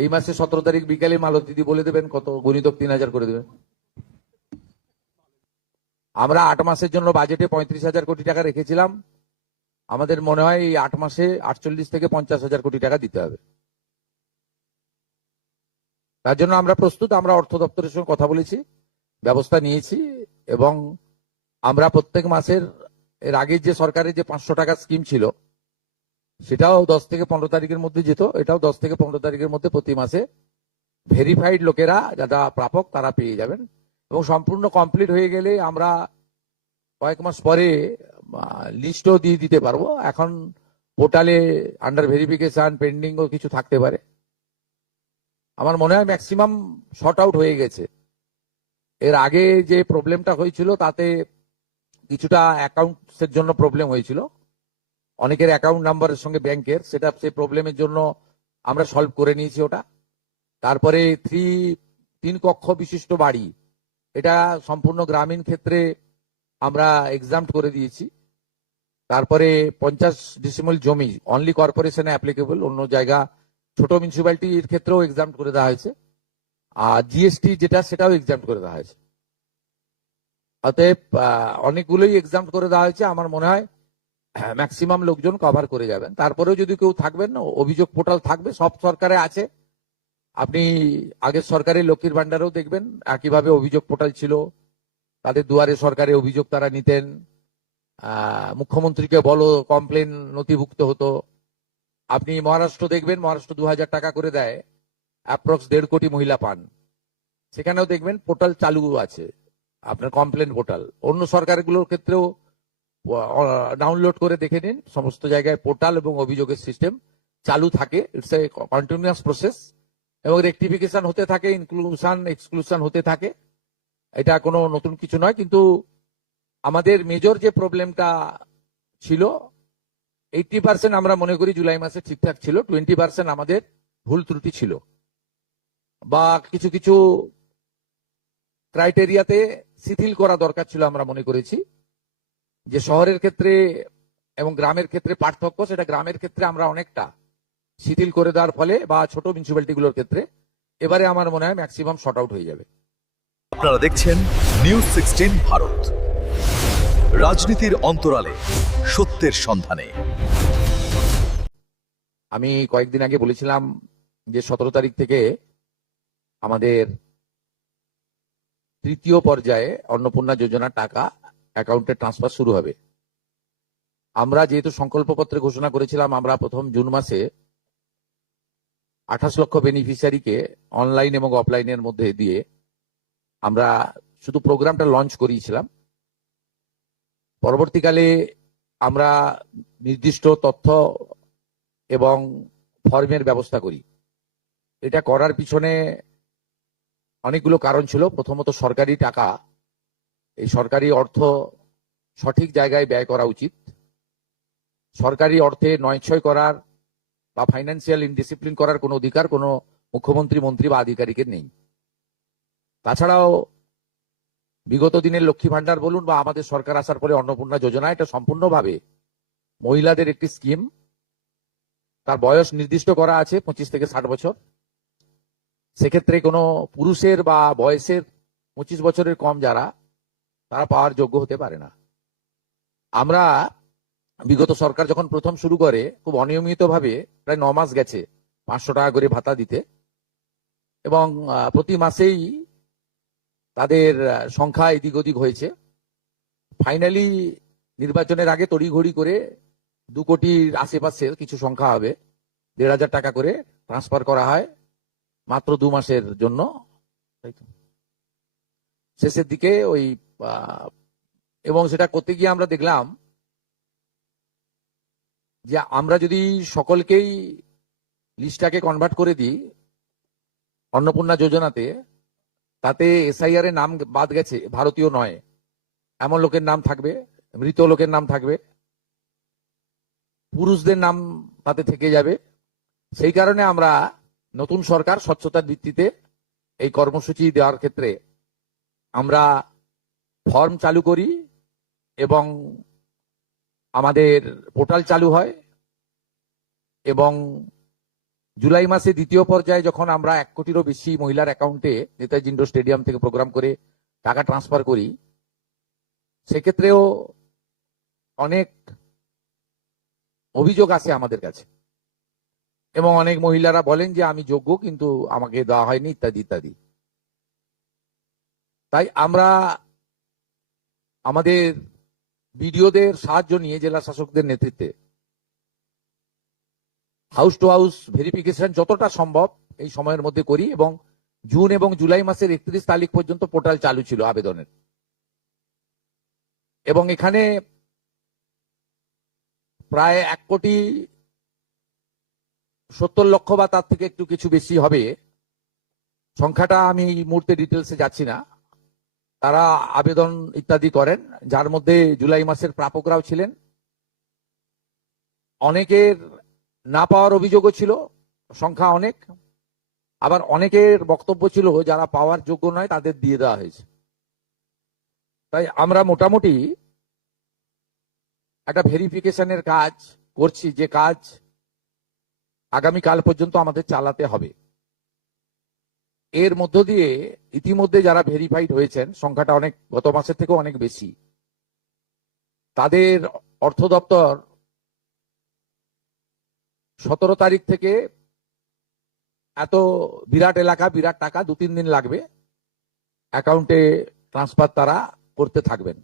এই মাসে 17 তারিখ বিকালে মালতী দিদি বলে দেবেন কত গুণিতক 3000 করে দেবেন। আমরা 8 মাসের জন্য বাজেটে 35,000 কোটি টাকা রেখেছিলাম। আমাদের মনে হয় এই 8 মাসে 48 থেকে 50,000 কোটি টাকা দিতে হবে। তার জন্য আমরা প্রস্তুত। আমরা অর্থ দপ্তরের সঙ্গে কথা বলেছি, ব্যবস্থা নিয়েছি এবং আমরা প্রত্যেক মাসের এর আগে যে সরকারের যে 500 টাকা স্কিম ছিল সেটাও 10 থেকে 15 তারিখের মধ্যে যেত, এটাও 10 থেকে 15 তারিখের মধ্যে প্রতি মাসে ভেরিফাইড লোকেরা যারা প্রাপক তারা পেয়ে যাবেন এবং সম্পূর্ণ কমপ্লিট হয়ে গেলে আমরা কয়েক মাস পরে লিস্টও দিয়ে দিতে পারবো। এখন পোর্টালে আন্ডার ভেরিফিকেশন পেন্ডিং ও কিছু থাকতে পারে। আমার মনে হয় ম্যাক্সিমাম শর্ট আউট হয়ে গেছে। এর আগে যে প্রবলেমটা হয়েছিল তাতে কিছুটা অ্যাকাউন্টসের জন্য প্রবলেম হয়েছিল, অনেকের অ্যাকাউন্ট নাম্বারের সঙ্গে ব্যাংকের, সেটা সেই প্রবলেমের জন্য আমরা সলভ করে নিয়েছি ওটা। তারপরে 3 কক্ষ বিশিষ্ট বাড়ি, এটা সম্পূর্ণ গ্রামীণ ক্ষেত্রে আমরা এক্সাম্পট করে দিয়েছি। তারপরে 50 ডিসিমল জমি অনলি কর্পোরেশনে অ্যাপ্লিকেবল, অন্য জায়গা ছোট মিউনিসিপ্যালিটির ক্ষেত্রেও এক্সাম্পট করে দেওয়া হয়েছে। আর জিএসটি যেটা সেটাও এক্সাম্পট করে দেওয়া হয়েছে। অতএব অনেকগুলোই এক্সাম্পট করে দেওয়া হয়েছে। আমার মনে হয় ম্যাক্সিমাম লোকজন কভার করে যাবেন। তারপরেও যদি কেউ থাকবেন, অভিযোগ পোর্টাল থাকবে, সব সরকারে আছে। আপনি আগের সরকারের লক্ষ্মীর ভান্ডারেও দেখবেন একইভাবে অভিযোগ পোর্টাল ছিল, তাদের দুয়ারে সরকারে অভিযোগ তারা নিতেন, মুখ্যমন্ত্রীকে বলো কমপ্লেন নথিভুক্ত হতো। আপনি মহারাষ্ট্র দেখবেন, মহারাষ্ট্র 2000 টাকা করে দেয়, অ্যাপ্রক্স 1.5 কোটি মহিলা পান। সেখানেও দেখবেন পোর্টাল চালু আছে, আপনার কমপ্লেন পোর্টাল। অন্য সরকারগুলোর ক্ষেত্রেও ডাউনলোড করে দেখে নিন, সমস্ত জায়গায় পোর্টাল এবং অভিযোগের সিস্টেম চালু থাকে। ইটস এ কন্টিনিউয়াস প্রসেস এবং রেকটিফিকেশন হতে থাকে, ইনক্লুশন এক্সক্লুশন হতে থাকে। এটা কোনো নতুন কিছু নয়। কিন্তু আমাদের মেজর যে প্রবলেমটা ছিল 80% আমরা মনে করি জুলাই মাসে ঠিকঠাক ছিল, 20% আমাদের ভুল ত্রুটি ছিল বা কিছু কিছু ক্রাইটেরিয়াতে শিথিল করা দরকার ছিল। আমরা মনে করেছি যে শহরের ক্ষেত্রে এবং গ্রামের ক্ষেত্রে পার্থক্য, সেটা গ্রামের ক্ষেত্রে আমরা অনেকটা শিথিল করে দেওয়ার ফলে বা ছোট মিউনিসিপ্যালিটিগুলোর ক্ষেত্রে এবারে আমার মনে হয় ম্যাক্সিমাম শর্ট আউট হয়ে যাবে। আপনারা দেখছেন নিউজ 16 ভারত, রাজনীতির অন্তরালে সত্যের সন্ধানে। আমি কয়েকদিন আগে বলেছিলাম যে 17 তারিখ থেকে আমাদের তৃতীয় পর্যায়ে অন্নপূর্ণা যোজনার টাকা অ্যাকাউন্টে ট্রান্সফার শুরু হবে। আমরা যেহেতু সংকল্পপত্রে ঘোষণা করেছিলাম আমরা প্রথম জুন মাসে 28 লক্ষ বেনিফিশিয়ারিকে অনলাইন এবং অফলাইনের মধ্যে দিয়ে আমরা শুধু প্রোগ্রামটা লঞ্চ করিয়েছিলাম। পরবর্তীকালে আমরা নির্দিষ্ট তথ্য এবং ফর্মের ব্যবস্থা করি। এটা করার পিছনে অনেকগুলো কারণ ছিল। প্রথমত সরকারি টাকা, এই সরকারি অর্থ সঠিক জায়গায় ব্যয় করা উচিত। সরকারি অর্থে নয়ছয় করার বা ফাইন্যান্সিয়াল ইনডিসিপ্লিন করার কোনো অধিকার কোনো মুখ্যমন্ত্রী, মন্ত্রী বা আধিকারিকের নেই। তাছাড়াও বিগত দিনের লক্ষ্মী ভান্ডার বলুন বা আমাদের সরকার আসার পরে অন্নপূর্ণা যোজনা, এটা সম্পূর্ণভাবে মহিলাদের একটি স্কিম। তার বয়স নির্দিষ্ট করা আছে 25 থেকে 60 বছর। সেক্ষেত্রে কোনো পুরুষের বা বয়সের 25 বছরের কম যারা, তারা পাওয়ার যোগ্য হতে পারে না। আমরা বিগত সরকার যখন প্রথম শুরু করে খুব অনিয়মিতভাবে প্রায় 9 মাস গেছে 500 টাকা করে ভাতা দিতে এবং প্রতি মাসেই তাদের সংখ্যা এদিক ওদিক হয়েছে। ফাইনালি নির্বাচনের আগে তড়িঘড়ি করে 2 কোটির আশেপাশের কিছু সংখ্যা হবে, 1,500 টাকা করে ট্রান্সফার করা হয় মাত্র 2 মাসের জন্য। শেষের দিকে ওই এবং সেটা করতে গিয়ে আমরা দেখলাম যে আমরা যদি সকলকেই লিস্টটাকে কনভার্ট করে দিই অন্নপূর্ণা যোজনাতে, তাতে এসআইআর এর নাম বাদ গেছে, ভারতীয় নয় এমন লোকের নাম থাকবে, মৃত লোকের নাম থাকবে, পুরুষদের নাম তাতে থেকে যাবে। সেই কারণে আমরা নতুন সরকার স্বচ্ছতার ভিত্তিতে এই কর্মসূচি দেওয়ার ক্ষেত্রে আমরা ফর্ম চালু করি এবং আমাদের পোর্টাল চালু হয় এবং জুলাই মাসে দ্বিতীয় পর্যায়ে যখন আমরা 1 কোটিরও বেশি মহিলার অ্যাকাউন্টে নেতাজি ইন্ডোর স্টেডিয়াম থেকে প্রোগ্রাম করে টাকা ট্রান্সফার করি, সেক্ষেত্রেও অনেক অভিযোগ আসে আমাদের কাছে এবং অনেক মহিলারা বলেন যে আমি যোগ্য কিন্তু আমাকে দেওয়া হয়নি ইত্যাদি ইত্যাদি। তাই আমরা আমাদের বিডিওদের সাহায্য নিয়ে জেলা শাসকদের নেতৃত্বে হাউস টু হাউস ভেরিফিকেশন যতটা সম্ভব এই সময়ের মধ্যে করি এবং জুন এবং জুলাই মাসের 31 তারিখ পর্যন্ত পোর্টাল চালু ছিল আবেদনের। এবং এখানে প্রায় 1,70,00,000 বা তার থেকে একটু কিছু বেশি হবে, সংখ্যাটা আমি এই মুহূর্তে ডিটেলসে যাচ্ছি না, তারা আবেদন ইত্যাদি করেন, যার মধ্যে জুলাই মাসের প্রাপকরাও ছিলেন। অনেকের না পাওয়ার অভিযোগও ছিল, সংখ্যা অনেক, আবার অনেকের বক্তব্য ছিল যারা পাওয়ার যোগ্য নয় তাদের দিয়ে দেওয়া হয়েছে। তাই আমরা মোটামুটি একটা ভেরিফিকেশনের কাজ করছি, যে কাজ আগামীকাল পর্যন্ত আমাদের চালাতে হবে। এর মধ্য দিয়ে ইতিমধ্যে যারা ভেরিফাইড হয়েছেন, সংখ্যাটা অনেক, গত মাসের থেকে অনেক বেশি, তাদের অর্থ দপ্তর 17 তারিখ থেকে এত বিরাট এলাকা বিরাট টাকা 2-3 দিন লাগবে অ্যাকাউন্টে ট্রান্সফার তারা করতে থাকবেন।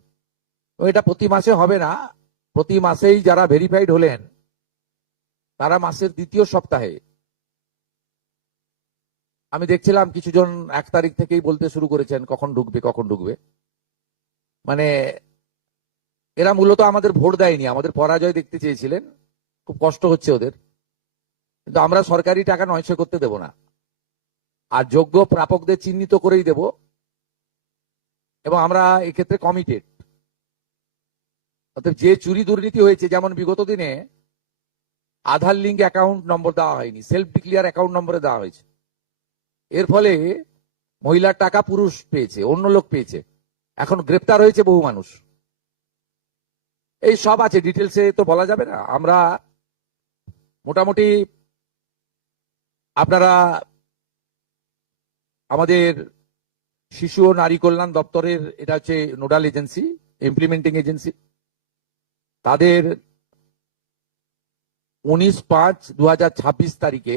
এটা প্রতি মাসে হবে না, প্রতি মাসেই যারা ভেরিফাইড হলেন তারা মাসের দ্বিতীয় সপ্তাহে, আমি দেখছিলাম কিছুজন 1 তারিখ থেকেই বলতে শুরু করেছেন কখন ঢুকবে কখন ঢুকবে। মানে এরা মূলত আমাদের ভোট দেয়নি, আমাদের পরাজয় দেখতে চেয়েছিলেন, খুব কষ্ট হচ্ছে ওদের, কিন্তু আমরা সরকারি টাকা নয়ছয় করতে দেব না, আর যোগ্য প্রাপকদের চিহ্নিত করেই দেব এবং আমরা এক্ষেত্রে কমিটেড। অর্থাৎ যে চুরি দুর্নীতি হয়েছে, যেমন বিগত দিনে আধার লিঙ্ক অ্যাকাউন্ট নম্বর দেওয়া হয়নি, সেলফ ডিক্লিয়ার অ্যাকাউন্ট নম্বরে দেওয়া হয়েছে, এর ফলে মহিলার টাকা পুরুষ পেয়েছে, অন্য লোক পেয়েছে, এখন গ্রেপ্তার হয়েছে বহু মানুষ। এই সব আছে, ডিটেলসে তো বলা যাবে না। আমরা মোটামুটি আপনারা আমাদের শিশু ও নারী কল্যাণ দপ্তরের, এটা হচ্ছে নোডাল এজেন্সি, ইমপ্লিমেন্টিং এজেন্সি, তাদের 19/5/2026 তারিখে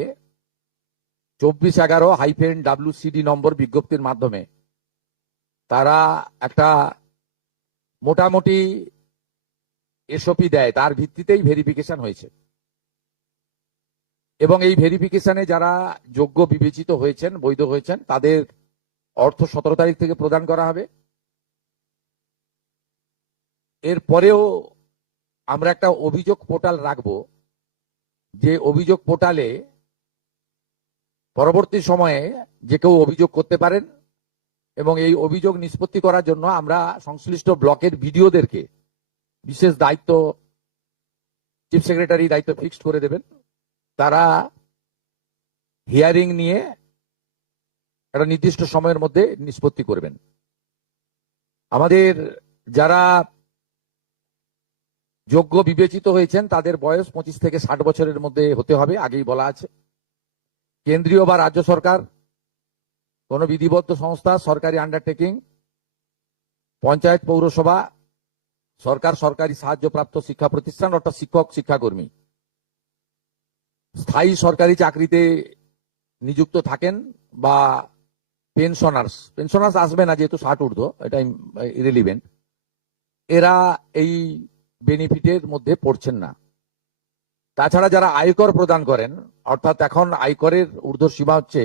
2411-WCD নম্বর বিজ্ঞপ্তির মাধ্যমে তারা একটা মোটামুটি এসওপি দেয়, তার ভিত্তিতেই ভেরিফিকেশন হয়েছে এবং এই ভেরিফিকেশনে যারা যোগ্য বিবেচিত হয়েছেন, বৈধ হয়েছেন, তাদের অর্থ 17 তারিখ থেকে প্রদান করা হবে। এরপরেও আমরা একটা অভিযোগ পোর্টাল রাখবো, যে অভিযোগ পোর্টালে পরবর্তী সময়ে যে কেউ অভিযোগ করতে পারেন এবং এই অভিযোগ নিষ্পত্তি করার জন্য আমরা সংশ্লিষ্ট ব্লকের বিডিওদেরকে বিশেষ দায়িত্ব, চিফ সেক্রেটারি দায়িত্ব ফিক্সড করে দেবেন, তারা হিয়ারিং নিয়ে একটা নির্দিষ্ট সময়ের মধ্যে নিষ্পত্তি করবেন। আমাদের যারা যোগ্য বিবেচিত হয়েছেন তাদের বয়স 25 থেকে 60 বছরের মধ্যে হতে হবে, আগেই বলা আছে। কেন্দ্রীয় বা রাজ্য সরকার, কোন বিধিবদ্ধ সংস্থা, সরকারি আন্ডারটেকিং, পঞ্চায়েত, পৌরসভা, সরকার, সরকারি সাহায্যপ্রাপ্ত শিক্ষা প্রতিষ্ঠান অর্থাৎ শিক্ষক, শিক্ষাকর্মী, স্থায়ী সরকারি চাকরিতে নিযুক্ত থাকেন বা পেনশনার্স আসবে না যেহেতু 60 ঊর্ধ্ব, এটা ইরেলিভেন্ট, এরা এই বেনিফিটের মধ্যে পড়ছেন না। তাছাড়া যারা আয়কর প্রদান করেন, অর্থাৎ এখন আয়করের ঊর্ধ্ব সীমা হচ্ছে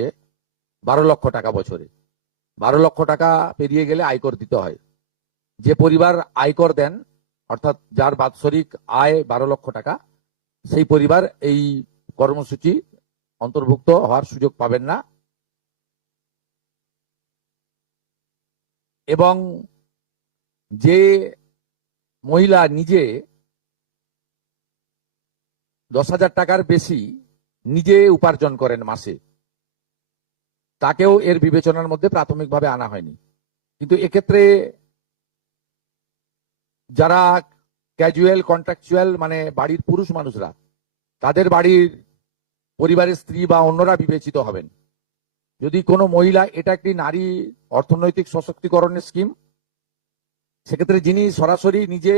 12 লক্ষ টাকা বছরে, 12 লক্ষ টাকা পেরিয়ে গেলে আয়কর দিতে হয়। যে পরিবার আয়কর দেন, অর্থাৎ যার বাৎসরিক আয় 12 লক্ষ টাকা, সেই পরিবার এই কর্মসূচি অন্তর্ভুক্ত হওয়ার সুযোগ পাবেন না। এবং যে মহিলা নিজে 10,000 টাকার বেশি নিজে উপার্জন করেন মাসে, তাকেও এর বিবেচনার মধ্যে প্রাথমিকভাবে আনা হয়নি। কিন্তু এক্ষেত্রে যারা ক্যাজুয়াল, কন্ট্রাকচুয়াল, মানে বাড়ির পুরুষ মানুষরা, তাদের বাড়ির পরিবারের স্ত্রী বা অন্যরা বিবেচিত হবেন। যদি কোনো মহিলা, এটা একটি নারী অর্থনৈতিক সশক্তিকরণের স্কিম, সেক্ষেত্রে যিনি সরাসরি নিজে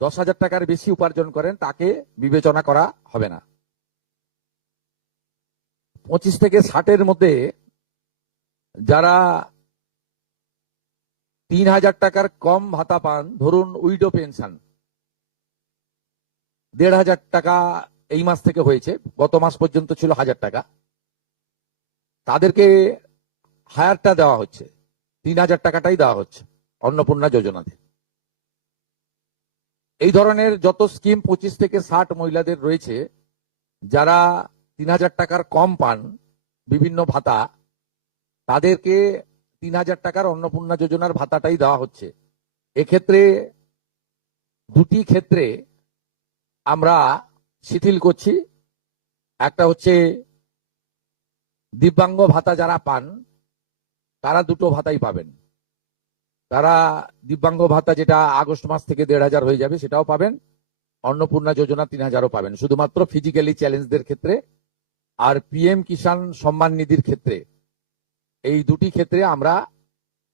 10,000 টাকার বেশি উপার্জন করেন তাকে বিবেচনা করা হবে না। 25 থেকে 60-এর মধ্যে যারা 3,000 টাকার কম ভাতা পান, ধরুন উইডো পেনশন 1,500 টাকা এই মাস থেকে হয়েছে, গত মাস পর্যন্ত ছিল 1,000 টাকা, তাদেরকে হায়ারটা দেওয়া হচ্ছে, 3,000 টাকাটাই দেওয়া হচ্ছে অন্নপূর্ণা যোজনাতে। এই ধরনের যত স্কিম 25 থেকে 60 মহিলাদের রয়েছে যারা 3,000 টাকার কম পান বিভিন্ন ভাতা, তাদেরকে 3,000 টাকার অন্নপূর্ণা যোজনার ভাতাটাই দেওয়া হচ্ছে। এক্ষেত্রে দুটি ক্ষেত্রে আমরা শিথিল করছি। একটা হচ্ছে দিব্যাঙ্গ ভাতা যারা পান তারা দুটো ভাতাই পাবেন। তারা দিব্যাঙ্গ ভাতা যেটা আগস্ট মাস থেকে 1,500 হয়ে যাবে সেটাও পাবেন, অন্নপূর্ণা যোজনা 3,000ও পাবেন, শুধুমাত্র ফিজিক্যালি চ্যালেঞ্জদের ক্ষেত্রে। আর পিএম কিষাণ সম্মান নিধির ক্ষেত্রে, এই দুটি ক্ষেত্রে আমরা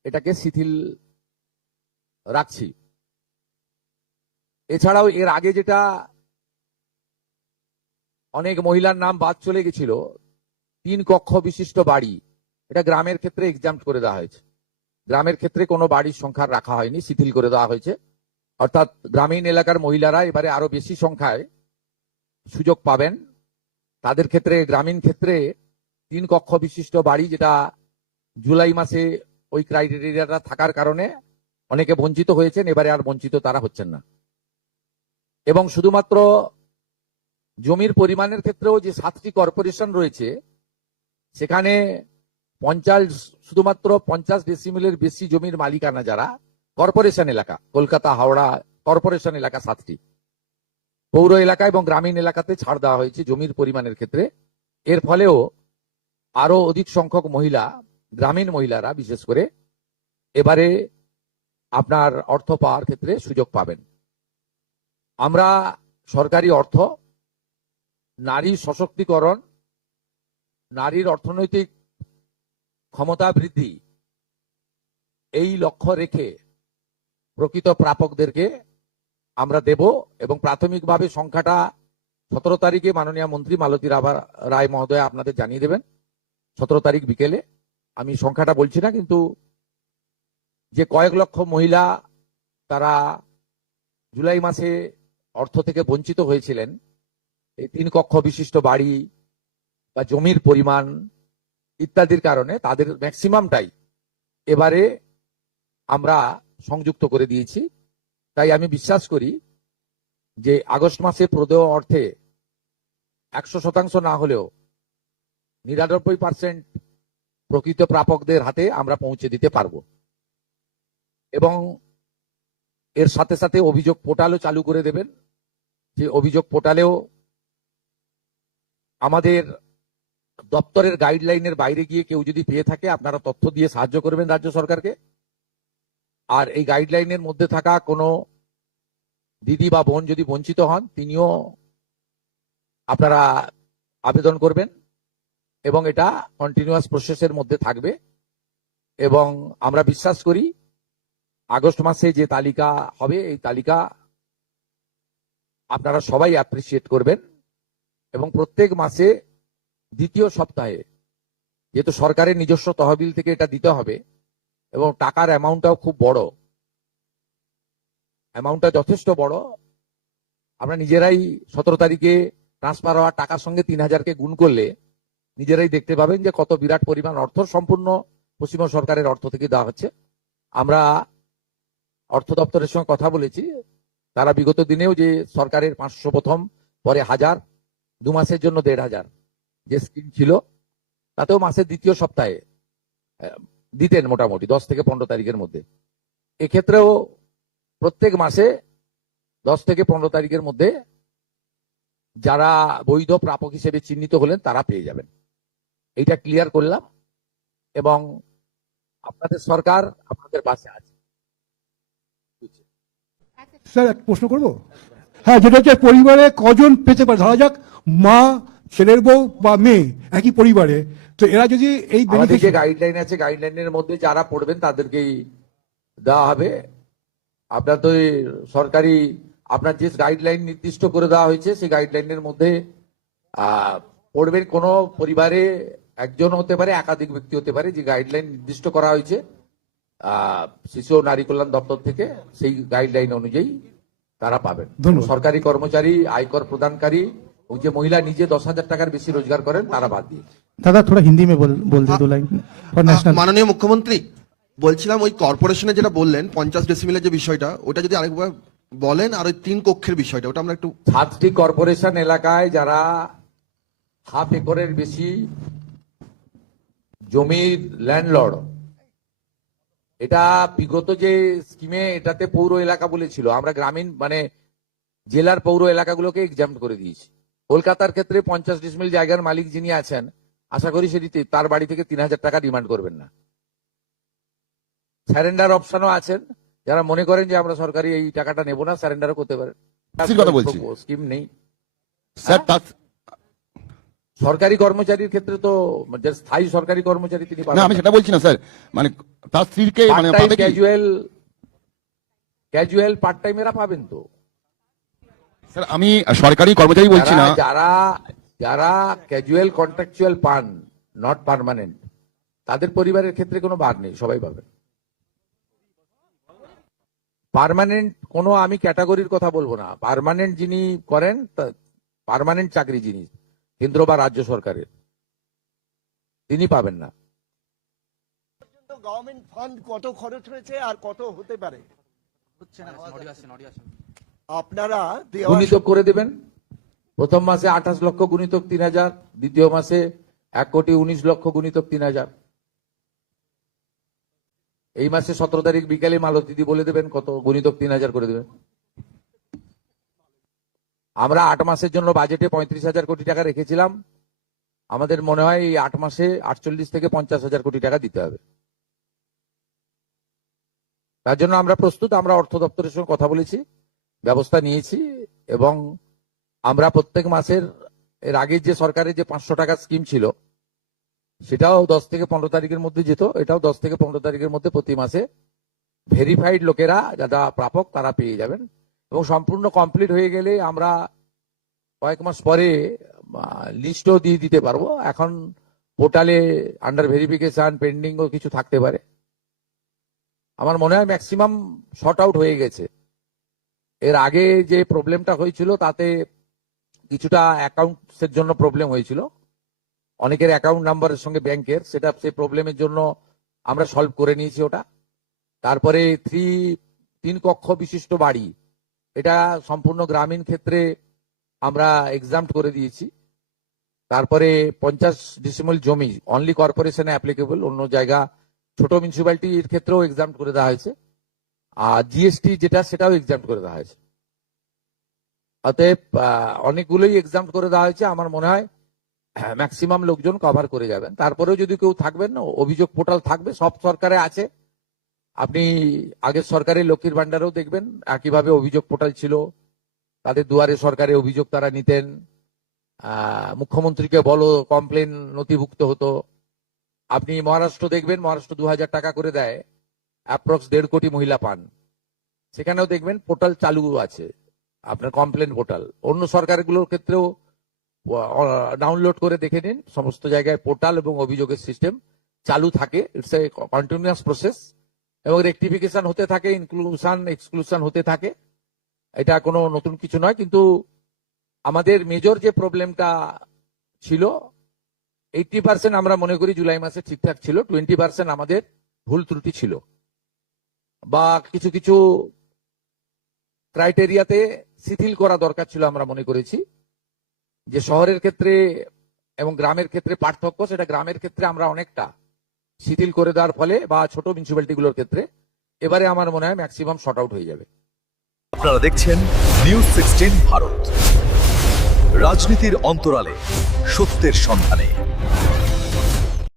এটাকে শিথিল রাখছি। এছাড়াও এর আগে যেটা অনেক মহিলার নাম বাদ চলে গেছিল, 3 কক্ষ বিশিষ্ট বাড়ি, এটা গ্রামের ক্ষেত্রে এক্সাম্পট করে দেওয়া হয়েছে। গ্রামের ক্ষেত্রে কোনো বাড়ির সংখ্যা রাখা হয়নি, শিথিল করে দেওয়া হয়েছে। অর্থাৎ গ্রামীণ এলাকার মহিলারা এবারে আরো বেশি সংখ্যায় সুযোগ পাবেন। তাদের ক্ষেত্রে, গ্রামীণ ক্ষেত্রে 3 কক্ষ বিশিষ্ট বাড়ি, যেটা জুলাই মাসে ওই ক্রাইটেরিয়াটা থাকার কারণে অনেকে বঞ্চিত হয়েছেন, এবারে আর বঞ্চিত তারা হচ্ছেন না। এবং শুধুমাত্র জমির পরিমাণের ক্ষেত্রেও যে 7টি কর্পোরেশন রয়েছে সেখানে শুধুমাত্র 50 ডেসিমেলের বেশি জমির মালিকানা যারা কর্পোরেশন এলাকা, কলকাতা, হাওড়া কর্পোরেশন এলাকা 7টি, পৌর এলাকা এবং গ্রামীণ এলাকাতে ছাড় দেওয়া হয়েছে জমির পরিমাণের ক্ষেত্রে। এর ফলেও আরো অধিক সংখ্যক মহিলা, গ্রামীণ মহিলারা বিশেষ করে, এবারে আপনার অর্থ পাওয়ার ক্ষেত্রে সুযোগ পাবেন। আমরা সরকারি অর্থ, নারী সশক্তিকরণ, নারীর অর্থনৈতিক ক্ষমতা বৃদ্ধি, এই লক্ষ্য রেখে প্রকৃত প্রাপকদেরকে আমরা দেব। এবং প্রাথমিকভাবে সংখ্যাটা 17 তারিখে মাননীয় মন্ত্রী মালতী রায় মহোদয় আপনাদের জানিয়ে দেবেন। 17 তারিখ বিকেলে, আমি সংখ্যাটা বলছি না, কিন্তু যে কয়েক লক্ষ মহিলা তারা জুলাই মাসে অর্থ থেকে বঞ্চিত হয়েছিলেন, এই 3 কক্ষ বিশিষ্ট বাড়ি বা জমির পরিমাণ ইত্যাদির কারণে তাদের ম্যাক্সিমামটাই এবারে আমরা সংযুক্ত করে দিয়েছি। তাই আমি বিশ্বাস করি যে আগস্ট মাসে প্রদেয় অর্থে 100% না হলেও 99% প্রকৃত প্রাপকদের হাতে আমরা পৌঁছে দিতে পারবো। এবং এর সাথে সাথে অভিযোগ পোর্টালও চালু করে দেবেন, যে অভিযোগ পোর্টালেও আমাদের দপ্তরের গাইডলাইনের বাইরে গিয়ে কেউ যদি পেয়ে থাকে, আপনারা তথ্য দিয়ে সাহায্য করবেন রাজ্য সরকারকে। আর এই গাইডলাইনের মধ্যে থাকা কোনো দিদি বা বোন যদি বঞ্চিত হন, তিনিও আপনারা আবেদন করবেন এবং এটা কন্টিনিউয়াস প্রসেসের মধ্যে থাকবে। এবং আমরা বিশ্বাস করি আগস্ট মাসে যে তালিকা হবে, এই তালিকা আপনারা সবাই অ্যাপ্রিসিয়েট করবেন। এবং প্রত্যেক মাসে দ্বিতীয় সপ্তাহে, যেহেতু সরকারের নিজস্ব তহবিল থেকে এটা দিতে হবে এবং টাকার অ্যামাউন্টটাও খুব বড়, অ্যামাউন্টটা যথেষ্ট বড়, আমরা নিজেরাই 17 তারিখে ট্রান্সফার হওয়ার টাকার সঙ্গে 3,000কে গুণ করলে নিজেরাই দেখতে পাবেন যে কত বিরাট পরিমাণ অর্থ সম্পূর্ণ পশ্চিমবঙ্গ সরকারের অর্থ থেকে দেওয়া হচ্ছে। আমরা অর্থ দপ্তরের সঙ্গে কথা বলেছি, তারা বিগত দিনেও যে সরকারের 500 প্রথম, পরে 1000, 2 মাসের জন্য 1,500 যে স্কিম ছিল, তাতেও মাসের দ্বিতীয় সপ্তাহে দিতেন মোটামুটি 10 থেকে 15 তারিখের মধ্যে। এক্ষেত্রেও প্রত্যেক মাসে 10 থেকে 15 তারিখের মধ্যে যারা বৈধ প্রাপক হিসেবে চিহ্নিত হলেন তারা পেয়ে যাবেন। এইটা ক্লিয়ার করলাম এবং আপনাদের সরকার আপনাদের পাশে আছে। স্যার এক প্রশ্ন করবো? হ্যাঁ, যেটা হচ্ছে পরিবারে কজন পেতে পারে? ধরা যাক মা, ছেলের বউ বা মেয়ে একই পরিবারে, তো এরা যদি এই আমাদের যে বেনিফিট গাইডলাইন আছে গাইডলাইনের মধ্যে যারা পড়বেন তাদেরকেই দেওয়া হবে। আপনার তো এই সরকারি আপনার যে গাইডলাইন নির্দিষ্ট করে দেওয়া হয়েছে সেই গাইডলাইনের মধ্যে পড়বেন। কোন পরিবারে একজন হতে পারে, একাধিক ব্যক্তি হতে পারে, যে গাইডলাইন নির্দিষ্ট করা হয়েছে শিশু ও নারী কল্যাণ দপ্তর থেকে, সেই গাইডলাইন অনুযায়ী তারা পাবেন। ধন্যবাদ। সরকারি কর্মচারী, আয়কর প্রদানকারী ও যে মহিলা নিজে 10,000 টাকার বেশি রোজগার করেন তারা বাদ দিয়ে। दादा थोड़ा हिंदी में बोल दे दो लाइन और नेशनल। মাননীয় মুখ্যমন্ত্রী, বলছিলাম ওই কর্পোরেশনে যেটা বললেন 50 ডেসিমেলের যে বিষয়টা, ওটা যদি আরেকবার বলেন, আর ওই 3 কক্ষের বিষয়টা, ওটা আমরা একটু 7টি কর্পোরেশন এলাকায় যারা হাফ একরের বেশি জমির ল্যান্ডলর্ড, এটা বিগত যে স্কিমে এটাতে পৌর এলাকা বলেছিল, আমরা গ্রামীণ মানে জেলার পৌর এলাকাগুলোকে এক্সাম্পট করে দিয়েছি। কলকাতার ক্ষেত্রে 50 ডিসমিল জায়গার মালিক যিনি আছেন, আশা করি সেটি তার বাড়ি থেকে 3,000 টাকা ডিমান্ড করবেন না। স্যারেন্ডার অপশনও আছেন, যারা মনে করেন যে আমরা সরকারি এই টাকাটা নেব না, স্যারেন্ডারও করতে পারেন। ঠিক কথা বলছি। স্কিম নেই স্যার তার সরকারি কর্মচারীর ক্ষেত্রে, তো যে স্থায়ী সরকারি কর্মচারী তিনি না, আমি সেটা বলছি না স্যার, মানে তার স্ত্রীকে মানে পাবে কি? ক্যাজুয়াল পার্ট টাইম এরা পাবেন তো। স্যার আমি সরকারি কর্মচারী বলছি না। যারা যারা ক্যাজুয়াল কন্ট্রাকচুয়াল পান, নট পার্মানেন্ট, তাদের পরিবারের ক্ষেত্রে কোনো বার নেই, সবাই পাবেন। পার্মানেন্ট কোনো আমি ক্যাটাগরির কথা বলবো না, পার্মানেন্ট যিনি করেন, পার্মানেন্ট চাকরি যিনি কেন্দ্র বা রাজ্য সরকারের, তিনি পাবেন না। গভর্নমেন্ট ফান্ড কত খরচ হয়েছে আর কত হতে পারে আপনারা দেওয়া গুণিতক করে দেবেন। প্রথম মাসে 28 লক্ষ গুণিতক 3,000, দ্বিতীয় মাসে 1,19,00,000 গুণিতক 3,000। এই মাসে 17 তারিখ বিকালে মালতীদি বলে দেবেন কত গুণিতক 3,000 করে দেবেন। আমরা 8 মাসের জন্য বাজেটে 35,000 কোটি টাকা রেখেছিলাম। আমাদের মনে হয় এই 8 মাসে 48 থেকে 50,000 কোটি টাকা দিতে হবে। তার জন্য আমরা প্রস্তুত। আমরা অর্থ দপ্তরের সঙ্গে কথা বলেছি, ব্যবস্থা নিয়েছি, এবং আমরা প্রত্যেক মাসের এর আগে যে সরকারের যে 500 টাকা স্কিম ছিল, সেটাও 10 থেকে 15 তারিখের মধ্যে যেত, এটাও 10 থেকে 15 তারিখের মধ্যে প্রতি মাসে ভেরিফাইড লোকেরা যারা প্রাপক তারা পেয়ে যাবেন। এবং সম্পূর্ণ কমপ্লিট হয়ে গেলে আমরা কয়েক মাস পরে লিস্টও দিয়ে দিতে পারবো। এখন পোর্টালে আন্ডার ভেরিফিকেশন পেন্ডিং ও কিছু থাকতে পারে। আমার মনে হয় ম্যাক্সিমাম শর্ট আউট হয়ে গেছে। এর আগে যে প্রবলেমটা হয়েছিল তাতে কিছুটা অ্যাকাউন্টসের জন্য প্রবলেম হয়েছিল, অনেকের অ্যাকাউন্ট নাম্বারের সঙ্গে ব্যাংকের, সেটা সেই প্রবলেমের জন্য আমরা সলভ করে নিয়েছি ওটা। তারপরে 3 কক্ষ বিশিষ্ট বাড়ি, এটা সম্পূর্ণ গ্রামীণ ক্ষেত্রে আমরা এক্সাম্পট করে দিয়েছি। তারপরে 50 ডিসিমিল জমি অনলি কর্পোরেশনে অ্যাপ্লিকেবল, অন্য জায়গা ছোট মিউনিসিপ্যালিটির ক্ষেত্রেও এক্সাম্পট করে দেওয়া হয়েছে। আর জিএসটি যেটা সেটাও এক্সাম্পট করে দেওয়া হয়েছে। অতএব অনেকগুলোই এক্সাম্পট করে দেওয়া হয়েছে। আমার মনে হয় ম্যাক্সিমাম লোকজন কভার করে যাবেন। তারপরেও যদি কেউ থাকবেন না, অভিযোগ পোর্টাল থাকবে, সব সরকারে আছে। আপনি আগের সরকারের লক্ষ্মীর ভান্ডারেও দেখবেন একইভাবে অভিযোগ পোর্টাল ছিল, তাদের দুয়ারে সরকারে অভিযোগ তারা নিতেন, মুখ্যমন্ত্রীকে বলো কমপ্লেন নথিভুক্ত হতো। আপনি মহারাষ্ট্র দেখবেন, মহারাষ্ট্র 2,000 টাকা করে দেয়, অ্যাপ্রক্স 1.5 কোটি মহিলা পান। সেখানেও দেখবেন পোর্টাল চালু আছে, আপনার কমপ্লেন পোর্টাল। অন্য সরকারগুলোর ক্ষেত্রেও ডাউনলোড করে দেখে নিন, সমস্ত জায়গায় পোর্টাল এবং অভিযোগের সিস্টেম চালু থাকে। ইটস এ কন্টিনিউয়াস প্রসেস, এবং রেকটিফিকেশন হতে থাকে, ইনক্লুশন এক্সক্লুশন হতে থাকে। এটা কোনো নতুন কিছু নয়। কিন্তু আমাদের মেজর যে প্রবলেমটা ছিল, 80% আমরা মনে করি জুলাই মাসে ঠিকঠাক ছিল, 20% আমাদের ভুল ত্রুটি ছিল, বা কিছু কিছু ক্রাইটেরিয়াতে শিথিল করা দরকার ছিল। আমরা মনে করেছি যে শহরের ক্ষেত্রে এবং গ্রামের ক্ষেত্রে পার্থক্য, সেটা গ্রামের ক্ষেত্রে আমরা অনেকটা শিথিল করে দেওয়ার ফলে, বা ছোট মিউনিসিপ্যালিটিগুলোর ক্ষেত্রে এবারে আমার মনে হয় ম্যাক্সিমাম শর্ট আউট হয়ে যাবে। আপনারা দেখছেন নিউজ 16 ভারত, রাজনীতির অন্তরালে সত্যের সন্ধানে।